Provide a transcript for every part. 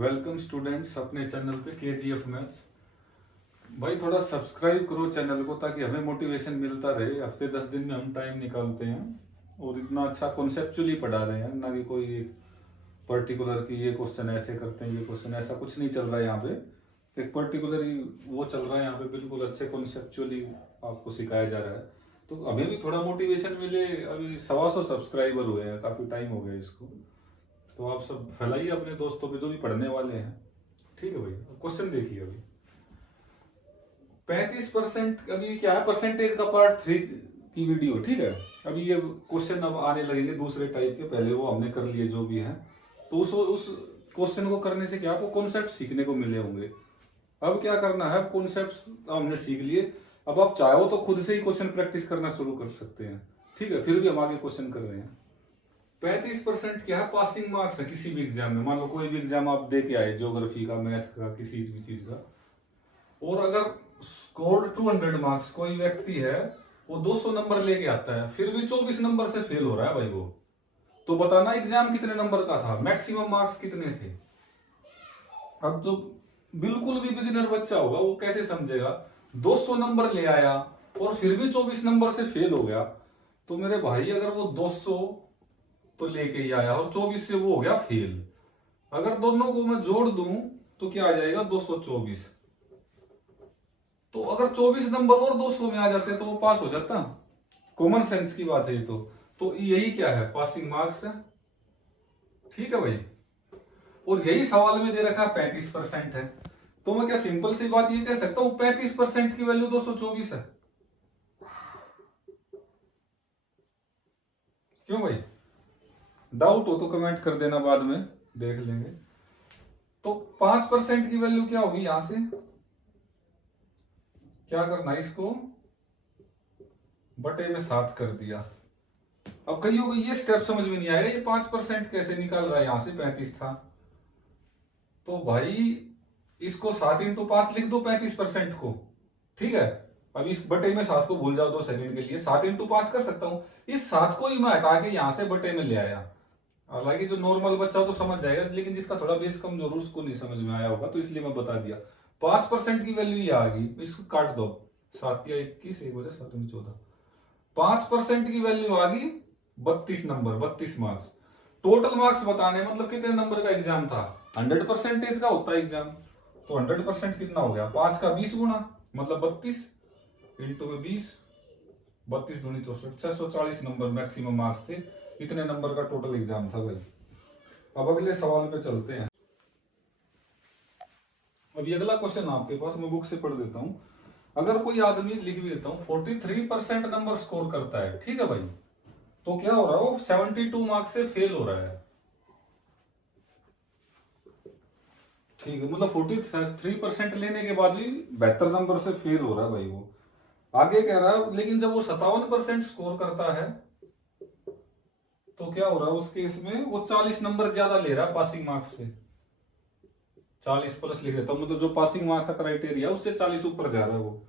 Welcome students अपने channel पे KGF maths. भाई थोड़ा सब्सक्राइब करो चैनल को ताकि हमें मोटिवेशन मिलता रहे। हफ्ते 10 दिन में हम टाइम निकालते हैं और इतना अच्छा कॉन्सेप्चुअली पढ़ा रहे हैं, ना कि कोई पर्टिकुलर की ये क्वेश्चन ऐसे करते हैं, ये क्वेश्चन ऐसा कुछ नहीं चल रहा है। यहाँ पे एक पर्टिकुलर ही वो चल रहा है। यहाँ पे बिल्कुल अच्छे कॉन्सेप्चुअली आपको सिखाया जा रहा है, तो हमें भी थोड़ा मोटिवेशन मिले। अभी 125 सब्सक्राइबर हुए हैं, काफी टाइम हो गया इसको, तो आप सब फैलाइए अपने दोस्तों पे जो भी पढ़ने वाले हैं। ठीक है भाई, क्वेश्चन देखिए। अभी 35% अभी क्या है, परसेंटेज का पार्ट 3 की वीडियो। ठीक है, अभी ये क्वेश्चन अब आने लगेंगे दूसरे टाइप के, पहले वो हमने कर लिए जो भी है। तो उस क्वेश्चन को करने से क्या आपको कॉन्सेप्ट सीखने को मिले होंगे। अब क्या करना है, कॉन्सेप्ट हमने सीख लिए, अब आप चाहो तो खुद से ही क्वेश्चन प्रैक्टिस करना शुरू कर सकते हैं। ठीक है, फिर भी हम आगे क्वेश्चन कर रहे हैं। 35% क्या है, पासिंग मार्क्स है किसी भी एग्जाम में। मान लो कोई भी एग्जाम आप दे के आए, ज्योग्राफी का, मैथ का, किसी भी चीज का, और अगर स्कोर 200 मार्क्स कोई व्यक्ति है, वो 200 नंबर लेके आता है, फिर भी 24 नंबर से फेल हो रहा है भाई वो, तो बताना एग्जाम कितने नंबर का था, मैक्सिमम मार्क्स कितने थे। अब जो बिल्कुल भी बिगिनर बच्चा होगा वो कैसे समझेगा, 200 नंबर ले आया और फिर भी 24 नंबर से फेल हो गया। तो मेरे भाई अगर वो 200 तो लेके ही आया और 24 से वो हो गया फेल, अगर दोनों को मैं जोड़ दूं तो क्या आ जाएगा, 224। तो अगर 24 नंबर और 200 में आ जाते तो वो पास हो जाता। कॉमन सेंस की बात है ये तो यही क्या है, पासिंग मार्क्स है। ठीक है भाई, और यही सवाल में दे रखा 35% है, तो मैं क्या सिंपल सी बात ये कह सकता हूं 35% की वैल्यू 224 है। क्यों भाई, डाउट हो तो कमेंट कर देना, बाद में देख लेंगे। तो 5% की वैल्यू क्या होगी, यहां से क्या करना, इसको बटे में 7 कर दिया। अब कईयों को ये स्टेप समझ में नहीं आएगा, ये 5% कैसे निकाल रहा है, यहां से 35 था, तो भाई इसको 7 इंटू 5 लिख दो 35% को। ठीक है, अब इस बटे में 7 को भूल जाओ 2 सेकंड के लिए, 7 इंटू 5 कर सकता हूं। इस 7 को ही मैं हटा के यहां से बटे में ले आया। हालांकि जो नॉर्मल बच्चा तो समझ जाएगा, लेकिन जिसका थोड़ा बेस कमजोर उसको नहीं समझ में आया होगा, तो इसलिए मैं बता दिया। 5% की वैल्यू ये आ गई, इसको काट दो, 7 या 21, 1 बजे 7 14, 5% की वैल्यू आ गई 32 नंबर, 32 मार्क्स। टोटल मार्क्स बताने मतलब कितने नंबर का एग्जाम था, 100% का होता है एग्जाम, तो 100% कितना हो गया, 5 का 20 गुना, मतलब 32 इंटू में 20, 32 दूनी 64, 640 नंबर मैक्सिमम मार्क्स थे। इतने नंबर का टोटल एग्जाम था भाई। अब अगले सवाल पे चलते हैं। अभी अगला क्वेश्चन आपके पास, मैं बुक से पढ़ देता हूं। अगर कोई आदमी, लिख भी देता हूं, 43% नंबर स्कोर करता है, ठीक है भाई, तो क्या हो रहा है, वो 72 मार्क्स से फेल हो रहा है। ठीक है, मतलब 43% लेने के बाद भी 72 नंबर से फेल हो रहा है भाई वो। आगे कह रहा है, लेकिन जब वो 57% स्कोर करता है तो क्या हो रहा है उस केस में, वो 40 नंबर ज्यादा ले रहा है पासिंग मार्क्स से। 40 प्लस लिख देता हूं, मतलब जो पासिंग मार्क्स का क्राइटेरिया उससे 40 ऊपर जा रहा है वो।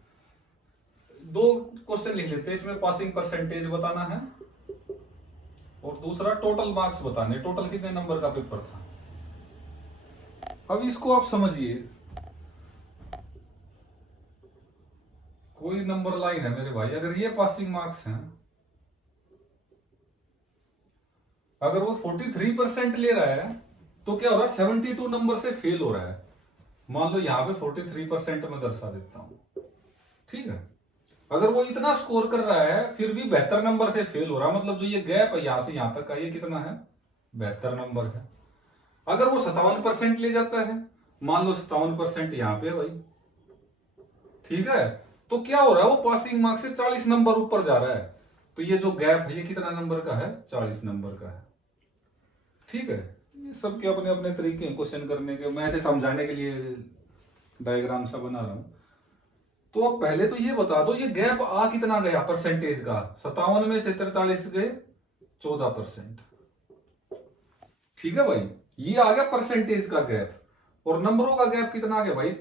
दो क्वेश्चन लिख लेते हैं इसमें, पासिंग परसेंटेज बताना है और दूसरा टोटल मार्क्स बताने, टोटल कितने नंबर का पेपर था। अब इसको आप समझिए, कोई नंबर लाइन है मेरे भाई, अगर ये पासिंग मार्क्स हैं, अगर वो 43% ले रहा है तो क्या हो रहा है, 72 नंबर से फेल हो रहा है। मान लो यहां पे 43% में दर्शा देता हूं। ठीक है, अगर वो इतना स्कोर कर रहा है फिर भी 72 नंबर से फेल हो रहा है, मतलब जो ये गैप है यहां से यहां तक का, ये कितना है, 72 नंबर है। अगर वो 57% ले जाता है, मान लो 57% यहां पे भाई, ठीक है, तो क्या हो रहा है, वो पासिंग मार्क्स से 40 नंबर ऊपर जा रहा है। तो ये जो गैप है ये कितना नंबर का है, 40 नंबर का है। ठीक है, सबके अपने अपने तरीके हैं क्वेश्चन करने के, मैं ऐसे समझाने के लिए डायग्राम सा बना रहा हूं। तो अब पहले तो ये बता दो, ये गैप आ कितना गया परसेंटेज का, 57 में से 43 गए 14%। ठीक है भाई, ये आ गया परसेंटेज का गैप। और नंबरों का गैप कितना आ गया भाई,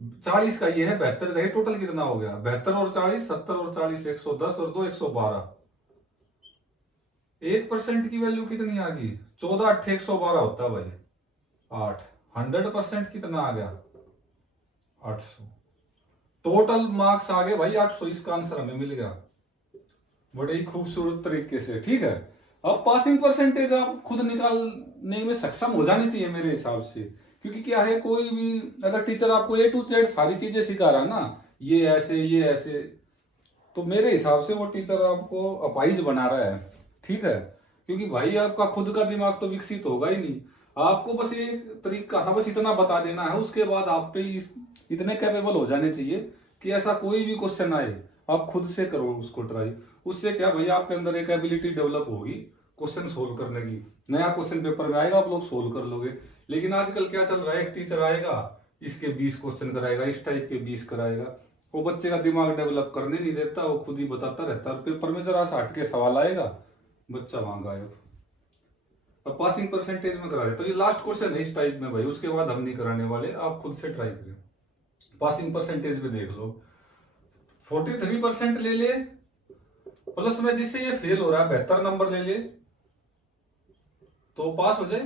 40 का ये है, 72 का, टोटल कितना हो गया, 72 और 40, 70 और 40, 110 और 2 112। 1% की वैल्यू कितनी आ गई, 14 8 112 होता है भाई, 8। 100% कितना आ गया 800। टोटल मार्क्स आ गए भाई 800, इसका आंसर हमें मिल गया बड़े ही खूबसूरत तरीके से। ठीक है, अब पासिंग परसेंटेज आप खुद निकालने में सक्षम हो जानी चाहिए मेरे हिसाब से, क्योंकि क्या है, कोई भी अगर टीचर आपको A to Z सारी चीजें सिखा रहा है ना, ये ऐसे, तो मेरे हिसाब से वो टीचर आपको अपाहिज बना रहा है। ठीक है, क्योंकि भाई आपका खुद का दिमाग तो विकसित होगा ही नहीं। आपको बस एक तरीका था, बस इतना बता देना है, उसके बाद आप पे इतने कैपेबल हो जाने चाहिए कि ऐसा कोई भी क्वेश्चन आए आप खुद से करो उसको ट्राई। उससे क्या भैया, आपके अंदर एक एबिलिटी डेवलप होगी क्वेश्चन सोल्व करने की। नया क्वेश्चन पेपर में आएगा, आप लोग सोल्व कर लोगे। लेकिन आजकल क्या चल रहा है, एक टीचर आएगा, इसके 20 क्वेश्चन कराएगा, इस टाइप के 20 कराएगा, वो बच्चे का दिमाग डेवलप करने नहीं देता, वो खुद ही बताता रहता है। पेपर में जरा सा हट के सवाल आएगा, बच्चा वहां गायब। अब पासिंग परसेंटेज में करा देता, तो ये लास्ट क्वेश्चन है इस टाइप में भाई, उसके बाद हम नहीं कराने वाले, आप खुद से ट्राई करें। पासिंग परसेंटेज में देख लो, 43% ले ले, प्लस में जिससे ये फेल हो रहा है 72 नंबर ले ले, तो पास हो जाए,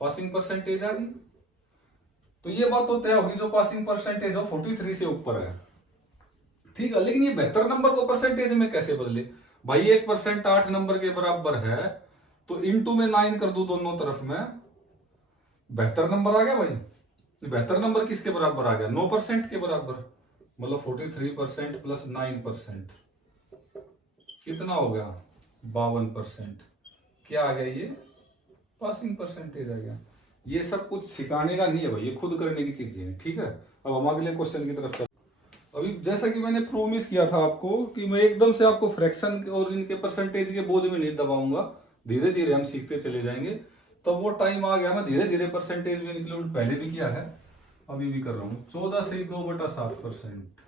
पासिंग परसेंटेज आ गई। तो ये बात तो तय होगी, जो पासिंग परसेंटेज हो 43 से ऊपर है। ठीक है, लेकिन ये 72 नंबर को परसेंटेज में कैसे बदले भाई? 1% 8 नंबर के बराबर है, तो इनटू में 9 कर दू दोनों तरफ में, 72 नंबर आ गया भाई। 72 नंबर किसके बराबर आ गया? 9% के बराबर, मतलब 43% प्लस 9% कितना हो गया? 52%। क्या आ गया? ये पासिंग परसेंटेज आ गया। ये सब कुछ सिखाने का नहीं है भाई, ये खुद करने की चीजें हैं। ठीक है, अब हम अगले क्वेश्चन की तरफ चल। अभी जैसा कि मैंने प्रोमिस किया था आपको कि मैं एकदम से आपको फ्रैक्शन और इनके परसेंटेज के बोझ में नहीं दबाऊंगा, धीरे धीरे हम सीखते चले जाएंगे। तो वो टाइम आ गया, मैं धीरे धीरे परसेंटेज में इंक्लूड पहले भी किया है, अभी भी कर रहा हूं। 14 से 2/7%,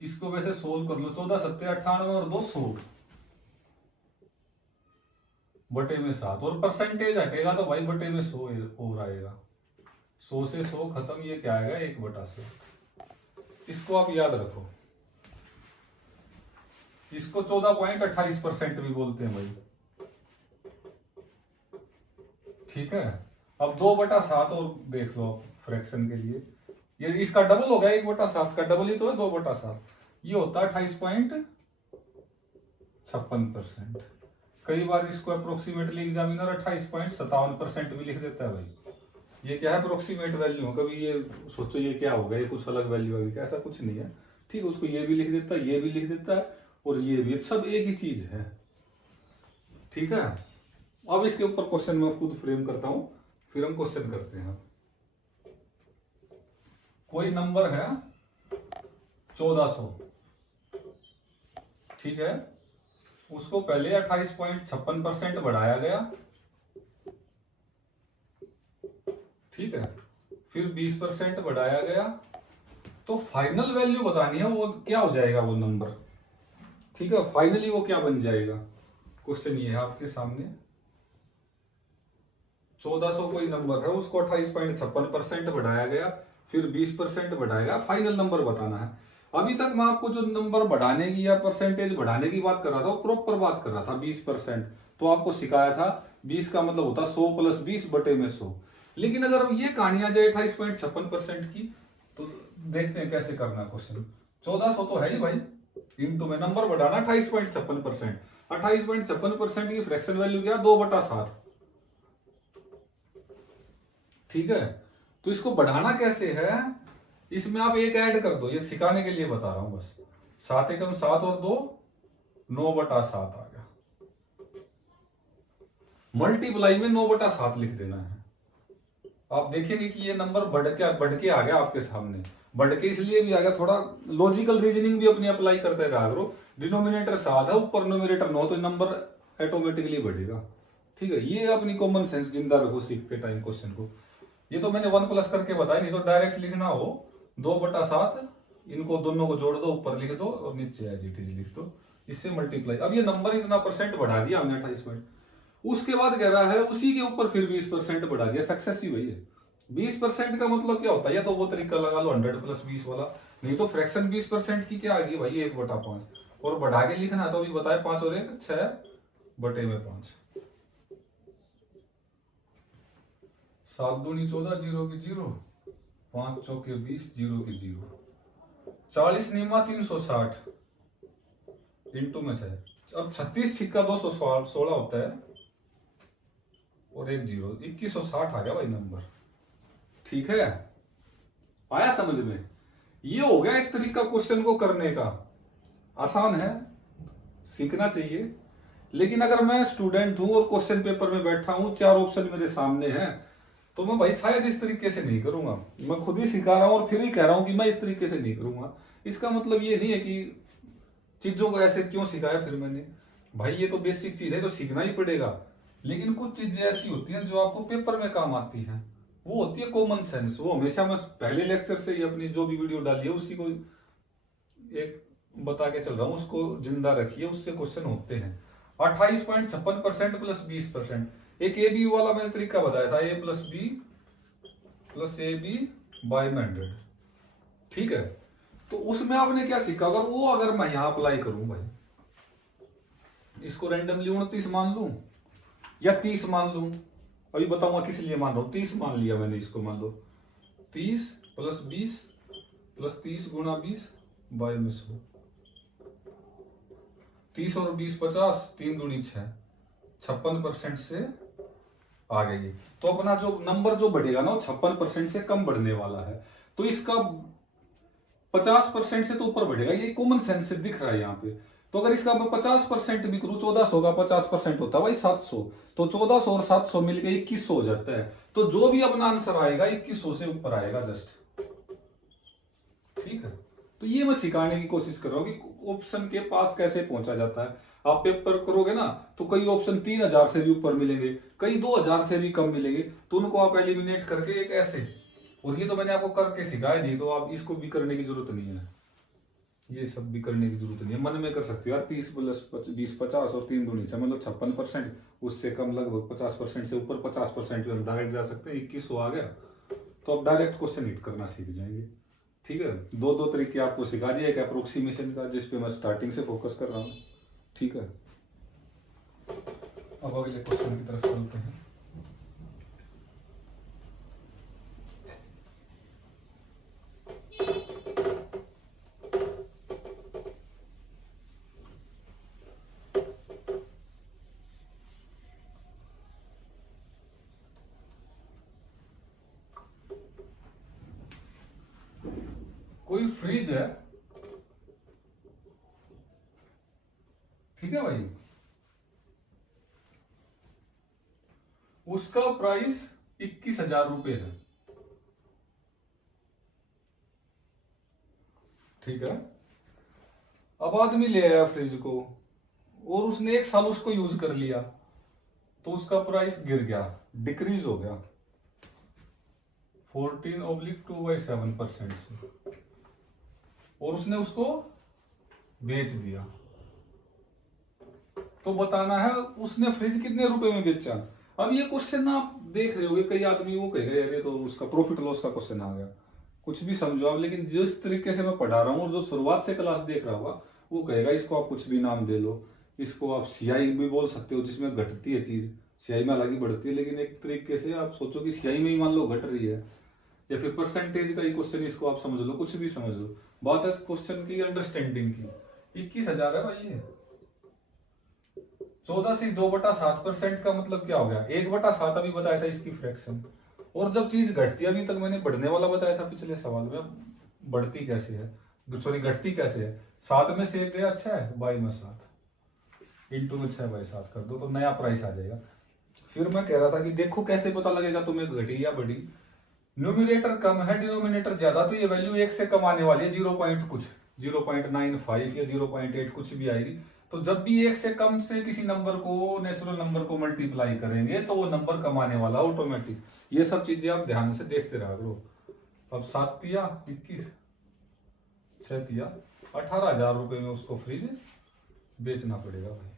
इसको वैसे सोल्व कर लो। 14 सत्ते 98 और 200 बटे में 7, और परसेंटेज हटेगा तो भाई बटे में 100 और आएगा। 100 से 100 खत्म, ये क्या आएगा? 1/7। इसको आप याद रखो। इसको 14.28% भी बोलते हैं भाई। ठीक है, अब 2/7 और देख लो आप फ्रैक्शन के लिए, ये इसका डबल हो गया, 1/7 का डबल ही तो है 2/7, ये होता है 28.56%। कई बार इसको अप्रोक्सीमेटली एग्जामिनर 28.57% भी लिख देता है भाई। ये क्या है? Approximate value. कभी ये सोचो ये क्या होगा, ये कुछ अलग वैल्यू आएगी, ऐसा कुछ नहीं है। ठीक है, उसको ये भी लिख देता है, ये भी लिख देता है, और ये भी, सब एक ही चीज है। ठीक है, अब इसके ऊपर क्वेश्चन मैं खुद फ्रेम करता हूं, फिर हम क्वेश्चन करते हैं। कोई नंबर है 1400, ठीक है, उसको पहले 28.56% बढ़ाया गया, ठीक है, फिर 20% बढ़ाया गया, तो फाइनल वैल्यू बतानी है वो क्या हो जाएगा वो नंबर। ठीक है, फाइनली वो क्या बन जाएगा? क्वेश्चन ये है आपके सामने। 1400 कोई नंबर है, उसको 28.56% बढ़ाया गया, फिर 20% बढ़ाएगा, फाइनल नंबर बताना है। अभी तक मैं आपको जो नंबर बढ़ाने की या परसेंटेज बढ़ाने की बात कर रहा था, वो प्रॉपर बात कर रहा था। 20%, तो आपको सिखाया था 20 का मतलब होता 100 + 20 बटे में 100। लेकिन अगर ये कहानी आ जाए 28.56% की, तो देखते हैं कैसे करना क्वेश्चन। 1400 तो है ही भाई, इंटू में नंबर बढ़ाना 28.56%। 28.56% की फ्रैक्शन वैल्यू क्या? 2/7। ठीक है, तो इसको बढ़ाना कैसे है? इसमें आप एक ऐड कर दो, ये सिखाने के लिए बता रहा हूं बस। 7 एकम 7 और 2 9/7 आ गया। मल्टीप्लाई में 9/7 लिख देना है। आप देखेंगे कि ये नंबर बढ़ के आ गया आपके सामने। बढ़ के इसलिए भी आ गया, थोड़ा लॉजिकल रीजनिंग भी अपनी अप्लाई करते रहा करो। डिनोमिनेटर 7 है, ऊपर नोमिनेटर 9, तो नंबर ऑटोमेटिकली बढ़ेगा। ठीक है, ये अपनी कॉमन सेंस जिंदा रखो सीखते टाइम क्वेश्चन को। ये तो मैंने 1 प्लस करके बताया, नहीं तो डायरेक्ट लिखना हो 2/7, इनको दोनों को जोड़ दो, ऊपर लिख दो और नीचे एज इट इज लिख दो, इससे मल्टीप्लाई। अब ये नंबर इतना परसेंट बढ़ा दिया हमने 28 उसके बाद कह रहा है उसी के ऊपर फिर 20% बढ़ा दिया, सक्सेस ही वही है। 20% का मतलब क्या होता है? या तो वो तरीका लगा लो 100 + 20 वाला, नहीं तो फ्रैक्शन 20% की क्या आ गई भाई? 1/5। और बढ़ा के लिखना तो अभी बताया 5 और 1 6 बटे में 5। 7 दूनी 14, 0 की 0, 5 चौके 20, 0 की 0, 40 नियमा 360 इंटू में 6। अब 36 छिक्का 216 होता है और एक 0, 2160 आ गया भाई नंबर। ठीक है, आया समझ में? ये हो गया एक तरीका क्वेश्चन को करने का। आसान है, सीखना चाहिए। लेकिन अगर मैं स्टूडेंट हूं और क्वेश्चन पेपर में बैठा हूं, 4 ऑप्शन मेरे सामने हैं, तो मैं भाई शायद इस तरीके से नहीं करूंगा। मैं खुद ही सिखा रहा हूं और फिर ही कह रहा हूं कि मैं इस तरीके से नहीं करूंगा। इसका मतलब ये नहीं है कि चीजों को ऐसे क्यों सिखाया फिर मैंने। भाई ये तो बेसिक चीज है, तो सीखना ही पड़ेगा। लेकिन कुछ चीजें ऐसी होती हैं जो आपको पेपर में काम आती हैं, वो होती है कॉमन सेंस। वो हमेशा मैं पहले लेक्चर से ही अपनी जो भी वीडियो डाली है उसी को एक बता के चल रहा हूं, उसको जिंदा रखिए, उससे क्वेश्चन होते हैं। 28.56% प्लस 20%। एक ए बी वाला मैंने तरीका बताया था, A plus B plus A B by 100। ठीक है, तो उसमें आपने क्या सीखा? अगर मैं यहां अप्लाई करूं भाई, इसको रैंडमली 29 मान लूं या 30 मान लूं, अभी बताऊंगा किस लिए मान रहा हूं। 30 मान लिया मैंने इसको, मान लो 30 प्लस 20 प्लस 30 गुणा 20 बाय में 100। 30 और 20 50, 3 दूनी 6, 56% से आ गई। तो अपना जो नंबर जो बढ़ेगा ना, वो 56% से कम बढ़ने वाला है। तो इसका 50% से तो ऊपर बढ़ेगा, ये कॉमन सेंस से दिख रहा है यहाँ पे। तो अगर इसका मैं 50% भी करूं, 1400 का 50% होता है भाई 700, तो 1400 और 700 मिलकर 2100 हो जाता है। तो जो भी अपना आंसर आएगा 2100 से ऊपर आएगा जस्ट। ठीक है, तो ये मैं सिखाने की कोशिश कर रहा हूं कि ऑप्शन के पास कैसे पहुंचा जाता है। आप पेपर करोगे ना, तो कई ऑप्शन 3000 से भी ऊपर मिलेंगे, कई 2000 से भी कम मिलेंगे, तो उनको आप एलिमिनेट करके एक ऐसे, और ये तो मैंने आपको करके सिखाया नहीं, तो आप इसको भी करने की जरूरत नहीं है। ये सब भी करने की जरूरत नहीं है, मन में कर सकते हो यार। 30 प्लस 20 50 और 3 दूनी 6, मतलब 56%, उससे कम लगभग 50% से ऊपर 50% पे हम डायरेक्ट जा सकते हैं। 2100 आ गया तो आप डायरेक्ट क्वेश्चन हिट करना सीख जाएंगे। ठीक है, दो तरीके आपको सिखा दिया, एक अप्रोक्सीमेशन का जिसपे मैं स्टार्टिंग से फोकस कर रहा हूँ। ठीक है, अब अगले क्वेश्चन की तरफ चलते हैं। कोई फ्रिज है, ठीक है भाई, उसका प्राइस 21,000 रुपए है। ठीक है, अब आदमी ले आया फ्रिज को और उसने 1 साल उसको यूज कर लिया, तो उसका प्राइस गिर गया, डिक्रीज हो गया 14/2/7% से, और उसने उसको बेच दिया। तो बताना है उसने फ्रिज कितने रुपए में बेचा। अब ये क्वेश्चन आप देख रहे होगे, कई आदमी वो कह रहे हैं तो उसका प्रॉफिट लॉस का क्वेश्चन आ गया, कुछ भी समझो आप। लेकिन जिस तरीके से मैं पढ़ा रहा हूँ और जो शुरुआत से क्लास देख रहा होगा, वो कहेगा इसको आप कुछ भी नाम दे लो, इसको आप सियाई भी बोल सकते हो जिसमें घटती है चीज, सियाई में अलग ही बढ़ती है। लेकिन एक तरीके से आप सोचो कि सियाई में ही मान लो घट रही है, या फिर परसेंटेज का ही क्वेश्चन, इसको आप समझ लो, कुछ भी समझ लो। बात है क्वेश्चन की अंडरस्टैंडिंग की। 21,000 है भाई, ये 14 से 2/7% का मतलब क्या हो गया? 1/7 अभी बताया था इसकी फ्रैक्शन। और जब चीज घटती है, अभी तक मैंने बढ़ने वाला बताया था पिछले सवाल में, बढ़ती कैसे है, सॉरी घटती कैसे है? 7 में से 1 गया 6 बाई में 7 इंटू में 6/7 कर दो तो नया प्राइस आ जाएगा। फिर मैं कह रहा था कि देखो कैसे पता लगेगा तुम्हें घटी या बढ़ी। न्यूमिनेटर कम है, डिनोमिनेटर ज्यादा, तो ये वैल्यू 1 से कम आने वाली है, 0 पॉइंट कुछ, 0.95 या 0.8 कुछ भी आएगी। तो जब भी 1 से कम से किसी नंबर को, नेचुरल नंबर को मल्टीप्लाई करेंगे, तो वो नंबर कम आने वाला ऑटोमेटिक। ये सब चीजें आप ध्यान से देखते रहा करो। अब 7 तिया 21, 6 तिया 18,000 रुपए में उसको फ्रिज बेचना पड़ेगा भाई।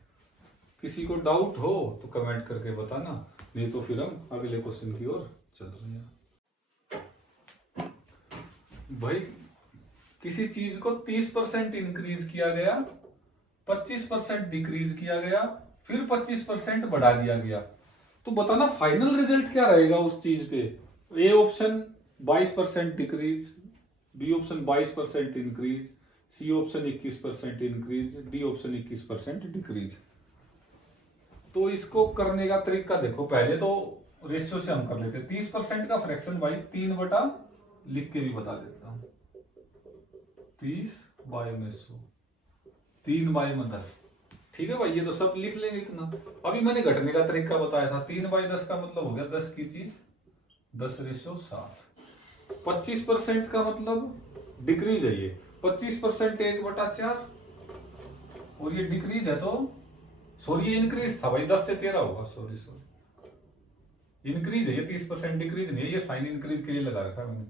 किसी को डाउट हो तो कमेंट करके बताना, नहीं तो फिर हम अगले क्वेश्चन की ओर चल रहे हैं। भाई किसी चीज को 30% इंक्रीज किया गया, 25% डिक्रीज किया गया, फिर 25% बढ़ा दिया गया, तो बताना फाइनल रिजल्ट क्या रहेगा उस चीज पे। A option 22% decrease, B option 22% increase, C option 21% increase, D option 21% decrease. तो इसको करने का तरीका देखो, पहले तो रेशियो से हम कर लेते हैं। 30% का फ्रैक्शन भाई 3 बटा, लिख के भी बता देता हूं, 30 बाय में 100, 3 बाय में 10। ठीक है भाई, ये तो सब लिख लेंगे इतना। अभी मैंने घटने का तरीका बताया था, 3 बाय 10 का मतलब हो गया 10 की चीज 10/7। 25% का मतलब डिक्रीज है ये, 25% 1/4, और ये डिक्रीज है तो सॉरी ये इंक्रीज था भाई, 10 से 13 होगा, सॉरी इंक्रीज है ये, 30% डिक्रीज नहीं है, ये साइन इंक्रीज के लिए लगा रखा है मैंने,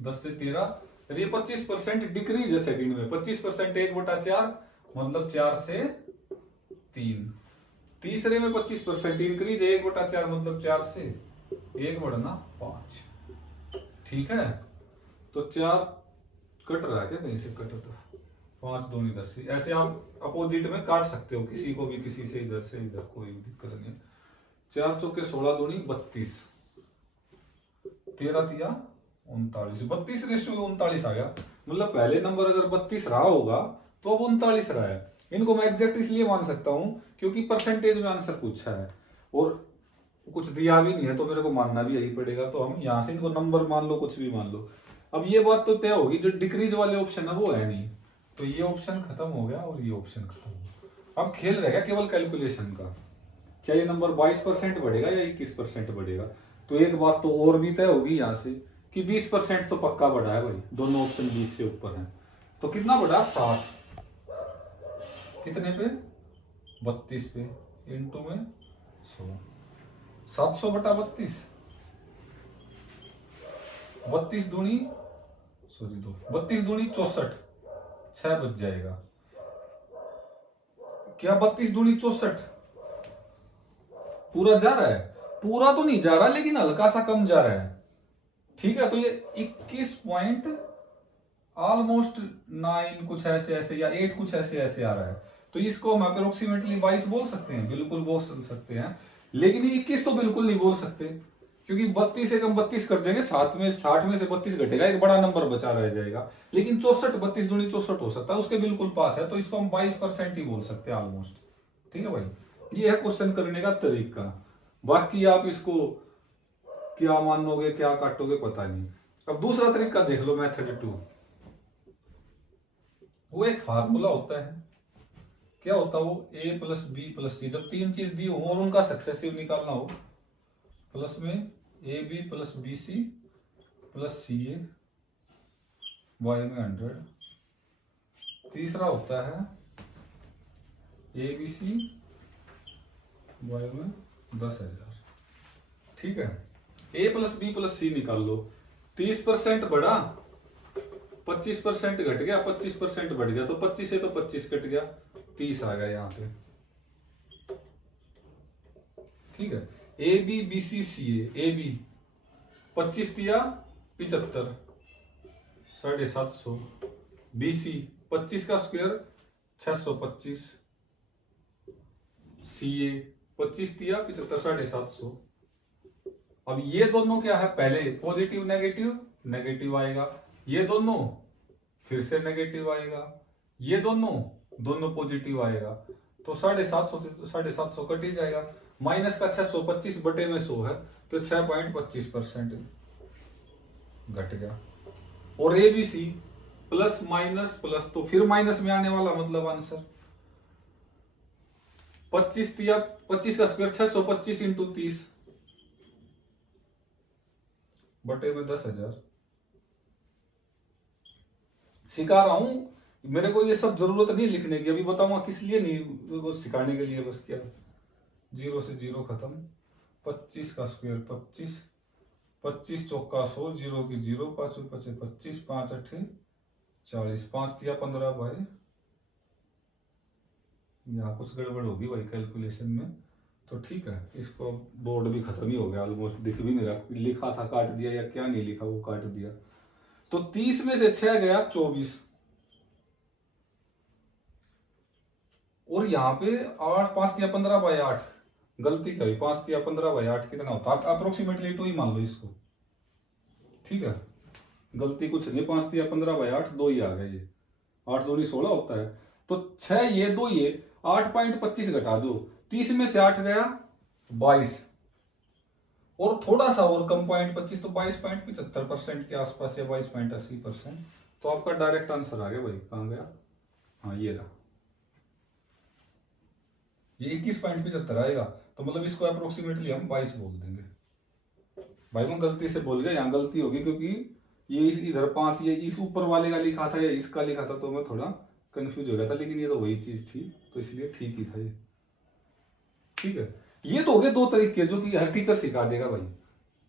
10 से 13। ये 25% डिक्रीज है सेकंड में, 25% 1/4 मतलब 4 से 3। तीसरे में 25% इंक्रीज है, 1/4 मतलब 4 से 1 बढ़ना 5। ठीक है, तो 4 कट रहा है क्या कहीं से, कट तो 5 दूनी 10, ऐसे आप अपोजिट में काट सकते हो किसी को भी, किसी से इधर से इधर, कोई दिक्कत नहीं है। 4 चौके 16 दूनी 32, 13 तिया 39, 32/39 आ गया। मतलब पहले नंबर अगर 32 रहा होगा तो अब 39 रहा है। इनको मैं एग्जैक्ट इसलिए मान सकता हूं क्योंकि परसेंटेज में आंसर पूछा है और कुछ दिया भी नहीं है, तो मेरे को मानना भी यही पड़ेगा। तो हम यहां से इनको नंबर मान लो, कुछ भी मान लो। अब ये बात तो तय होगी, जो डिक्रीज वाले ऑप्शन है वो है नहीं, तो ये ऑप्शन खत्म हो गया और ये ऑप्शन खत्म हो गया। अब खेल रहेगा केवल कैलकुलेशन का, क्या ये नंबर 22% बढ़ेगा या 21% बढ़ेगा। तो एक बात तो और भी तय होगी यहां से कि 20% तो पक्का बढ़ा है भाई, दोनों ऑप्शन 20 से ऊपर हैं। तो कितना बढ़ा, 7, कितने पे, 32 पे, इंटू में 100, 700/32, 32 दूनी 64, 6 बच जाएगा। क्या 32 दूनी 64 पूरा जा रहा है, पूरा तो नहीं जा रहा लेकिन हल्का सा कम जा रहा है। ठीक है, तो ये 21 पॉइंट ऑलमोस्ट 9 कुछ ऐसे ऐसे या 8 कुछ ऐसे ऐसे आ रहा है। तो इसको हम अप्रोक्सीमेटली 22 बोल सकते हैं, बिल्कुल बोल सकते हैं। लेकिन ये 21 तो बिल्कुल नहीं बोल सकते, क्योंकि 32 से कम 32 कर देंगे, 60 में से 32 घटेगा, एक बड़ा नंबर बचा रह जाएगा। लेकिन 64, 32 दूनी 64 हो सकता है, उसके बिल्कुल पास है, तो इसको हम 22% ही बोल सकते हैं ऑलमोस्ट। ठीक है भाई, ये है क्वेश्चन करने का तरीका। बाकी आप इसको क्या मानोगे क्या काटोगे पता नहीं। अब दूसरा तरीका देख लो, मेथड 2। वो एक फार्मूला होता है, क्या होता है वो, a प्लस बी प्लस सी, जब 3 चीज दी हो और उनका सक्सेसिव निकालना हो, प्लस में A B plus B C plus C A Y में 100। तीसरा होता है ए बी सी वाई में 10,000। ठीक है, a प्लस बी प्लस सी निकाल लो। 30% बढ़ा, 25% घट गया, 25% बढ़ गया, तो 25 से तो 25 कट गया, 30 आ गया यहां पे। ठीक है, A B B C C A B 25 दिया 75, 750, बी सी 25 का स्क्वायर 625, सी ए 25 दिया 75, 750। अब ये दोनों क्या है, पहले पॉजिटिव नेगेटिव, नेगेटिव आएगा, ये दोनों फिर से नेगेटिव आएगा, ये दोनों पॉजिटिव आएगा, तो 750 से तो 750 कट ही जाएगा। माइनस का 625 बटे में 100 है, तो 6.25% घट गया। और A B C plus minus plus, तो फिर माइनस में आने वाला, मतलब आंसर 25 दिया, 25 का स्क्वायर 625 इंटू 30 बटे में 10,000। सिखा रहा हूं, मेरे को ये सब जरूरत नहीं लिखने की, अभी बताऊंगा किस लिए नहीं, वो सिखाने के लिए बस। क्या 0 से 0 खत्म, 25 का स्क्वायर 25, 25 चौका 100, 0 की 0, 5 पचे 25, 5 अठे 40, 5 दिया 15 भाई, यहाँ कुछ गड़बड़ होगी भाई कैलकुलेशन में, तो ठीक है, इसको बोर्ड भी खत्म ही हो गया ऑलमोस्ट, दिख भी नहीं रहा, लिखा था काट दिया या क्या नहीं लिखा वो काट दिया। तो 30 में से 6 गया 24, और यहां पे 8, 5 दिया 15 बाय 8, गलती क्या हुई, 5 या 15/8 कितना होता है, अप्रोक्सीमेटली तो ही मान लो इसको, ठीक है। गलती कुछ नहीं, 5 या 15/8, 2 ही आ गया ये, 8 दूनी 16 होता है। तो 6 ये 2 ये 8.25 घटा दो, 30 में से 8 गया 22, और थोड़ा सा और कम 0.25 तो 22.75% के आसपास या 22.80%। तो आपका डायरेक्ट आंसर आ गया भाई, कहां गया, हाँ ये रहा, ये 21.75 आएगा। तो मतलब इसको अप्रोक्सीमेटली हम 22 बोल देंगे। भाई मैं गलती से बोल गया, यहाँ गलती होगी क्योंकि ये इधर 5 ये इस ऊपर वाले का लिखा था या इसका लिखा था, तो मैं थोड़ा कंफ्यूज हो गया था, लेकिन ये तो वही चीज थी, तो इसलिए ठीक ही था ये, ठीक है। ये तो हो गए 2 तरीके जो कि हर टीचर सिखा देगा भाई,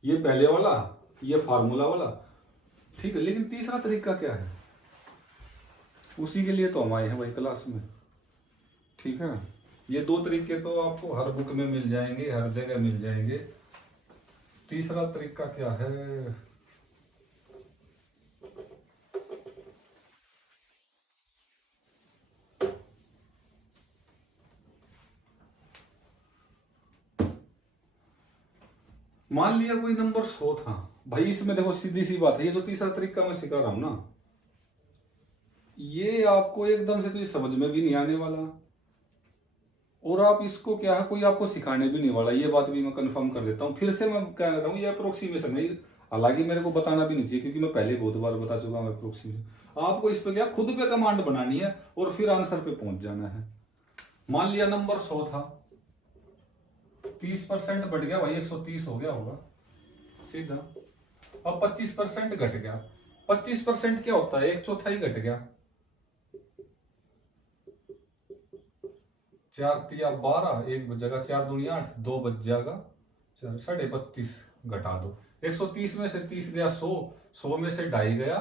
ये पहले वाला, ये फार्मूला वाला, ठीक है। लेकिन तीसरा तरीका क्या है, उसी के लिए तो हम आए हैं भाई क्लास में, ठीक है। ये 2 तरीके तो आपको हर बुक में मिल जाएंगे, हर जगह मिल जाएंगे। तीसरा तरीका क्या है, मान लिया कोई नंबर 100 था भाई, इसमें देखो सीधी सी बात है, ये जो तीसरा तरीका मैं सिखा रहा हूं ना, ये आपको एकदम से तो ये समझ में भी नहीं आने वाला, और आप इसको क्या है, कोई आपको सिखाने भी नहीं वाला, ये बात भी मैं कंफर्म कर देता हूँ। फिर से मैं कह रहा हूँ ये अप्रोक्सीमेशन है, हालांकि मेरे को बताना भी नहीं चाहिए क्योंकि मैं पहले बहुत बार बता चुका हूँ अप्रोक्सीमेशन। आपको इस पे क्या खुद पे कमांड बनानी है और फिर आंसर पे पहुंच जाना है। मान लिया नंबर 100 था, 30% बढ़ गया भाई, 130 हो गया होगा सीधा। अब 25% घट गया, 25% क्या होता है, 1/4 घट गया, 4 तिया 12, 1 बच जाएगा, 4 दूनी 8, 2 बच जाएगा, 4 32.5 घटा दो, 130 में से 30 गया 100, 100 में से 2.5 गया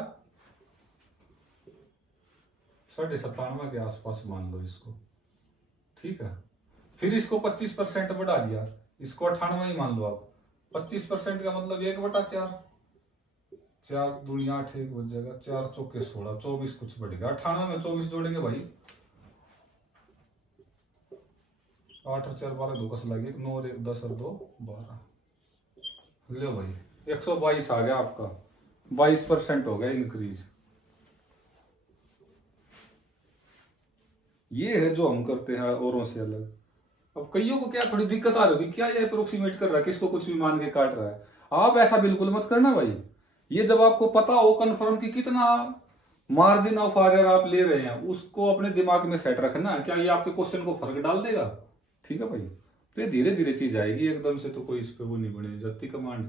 97.5 के आसपास मान लो इसको, ठीक है। फिर इसको 25% बढ़ा दिया, इसको 98 ही मान लो आप, 25% का मतलब 1/4, 4 दूनी 8, 1 बच जाएगा, 4 चौके 16, 24 कुछ बढ़ गया, 98 में 24 जोड़ेंगे भाई, 8 और 4 12, 2 कस लगी, 9 और 1 10 और 2 12, लो भाई 122 आ गया आपका, 22% हो गया इंक्रीज। ये है जो हम करते हैं औरों से अलग। अब कईयों को क्या थोड़ी दिक्कत आ रही होगी, क्या ये अप्रोक्सीमेट कर रहा है, किसको कुछ भी मान के काट रहा है। आप ऐसा बिल्कुल मत करना भाई, ये जब आपको पता हो कंफर्म कि कितना मार्जिन ऑफ एरर आप ले रहे हैं, उसको अपने दिमाग में सेट रखना, क्या ये आपके क्वेश्चन को फर्क डाल देगा, ठीक है भाई। तो ये धीरे धीरे चीज आएगी, एकदम से तो कोई इस पे वो नहीं बनेगी जत्ती कमांड।